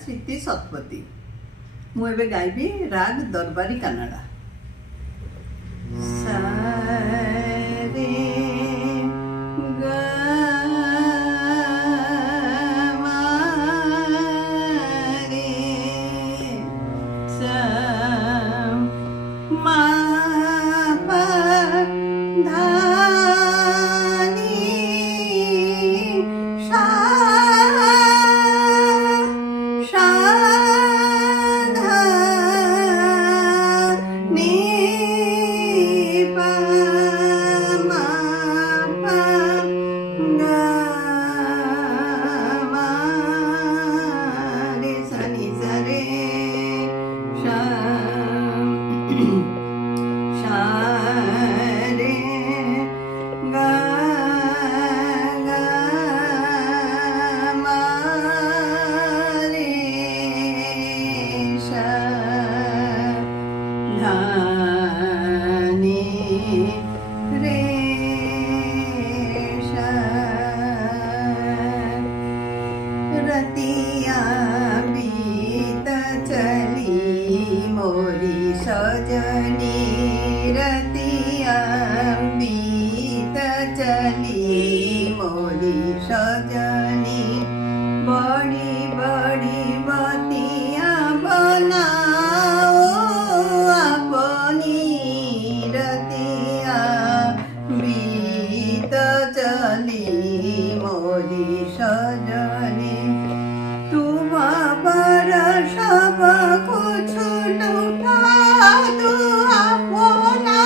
ସ୍ମୃତି ଶତପଥୀ। ମୁଁ ଏବେ ଗାଇବି ରାଗ ଦରବାରୀ କାନାଡ଼ା। सा रे ग मा रे सा मा पा धा नी सा सा धा नी रतिया बीत चली मोरी सजनी, रतिया बीत चली मोरी सजनी। बड़ी बड़ी बतिया बनाओ अपनी, रतिया बीत चली मोरी सजनी। तुम पर सब कुछ लुटा दो अपना,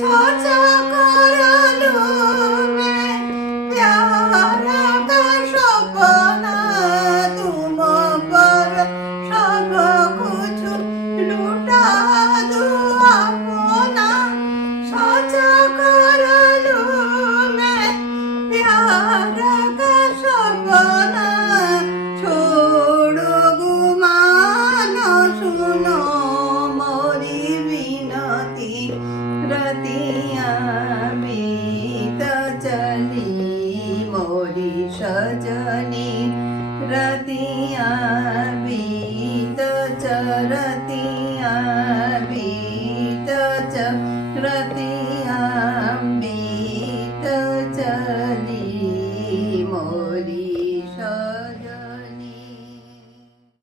सोच कर लूं मैं प्यार का सपना। तुम पर सब कुछ लुटा दो अपना, सोच कर लूं मैं प्यार का सपना। छोड़ो गुमान सुनो मोरी विनती, रतिया